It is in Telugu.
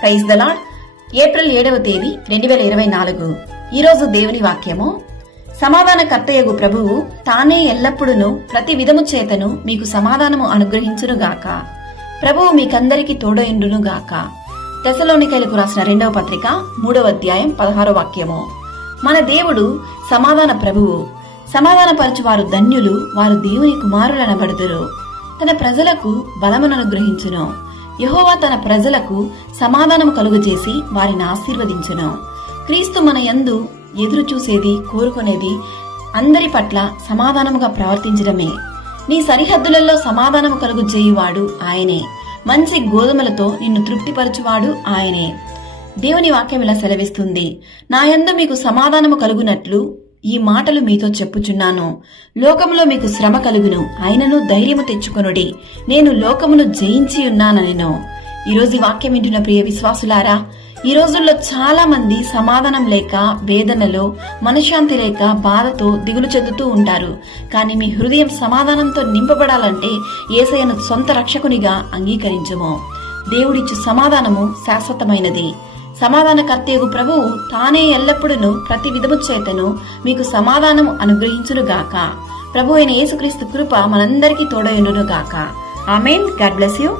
ప్రైజ్ ద లాడ్ ఏప్రిల్ ఏడవ తేదీ రెండు వేల ఇరవై నాలుగు. ఈరోజు దేవుని వాక్యము. సమాధానకర్తయగు ప్రభువు తానే ఎల్లప్పుడూ ప్రతి విధము చేతను మీకు సమాధానము అనుగ్రహించునుగాక ప్రభువు మీకందరికీ తోడయుండునుగాక దశలోనికైలకు రాసిన రెండవ పత్రిక మూడవ అధ్యాయం పదహారో వాక్యము. మన దేవుడు సమాధాన ప్రభువు. సమాధానపరచు వారు ధన్యులు వారు దేవుని కుమారులనబడుదురు. తన ప్రజలకు బలమును అనుగ్రహించును యహోవా తన ప్రజలకు సమాధానము కలుగజేసి వారిని ఆశీర్వదించును. క్రీస్తు మన యందు ఎదురు చూసేది కోరుకునేది అందరి పట్ల సమాధానముగా ప్రవర్తించడమే. నీ సరిహద్దులలో సమాధానము కలుగు చేయువాడు ఆయనే. మంచి గోధుమలతో నిన్ను తృప్తిపరచువాడు ఆయనే. దేవుని వాక్యం ఇలా సెలవిస్తుంది. నా యందు మీకు సమాధానము కలుగునట్లు ఈ మాటలు మీతో చెప్పుచున్నాను. లోకములో మీకు శ్రమ కలుగును. అయినను ధైర్యము తెచ్చుకొనుడి. నేను లోకమును జయించి ఉన్నాననెను. ఈరోజు వాక్యం వింటున్న ప్రియ విశ్వాసులారా ఈ రోజుల్లో చాలా మంది సమాధానం లేక వేదనలో మనశ్శాంతి లేక బాధతో దిగులు చెందుతూ ఉంటారు. కానీ మీ హృదయం సమాధానంతో నింపబడాలంటే ఏసయ్యను సొంత రక్షకునిగా అంగీకరించము. దేవుడిచ్చు సమాధానము శాశ్వతమైనది. సమాధానకర్తయగు ప్రభువు తానే ఎల్లప్పుడూ ప్రతి విధము చేతను మీకు సమాధానము అనుగ్రహించునుగాక ప్రభు అయిన యేసుక్రీస్తు కృప మనందరికీ తోడయుండునుగాక ఆమెన్. God bless you.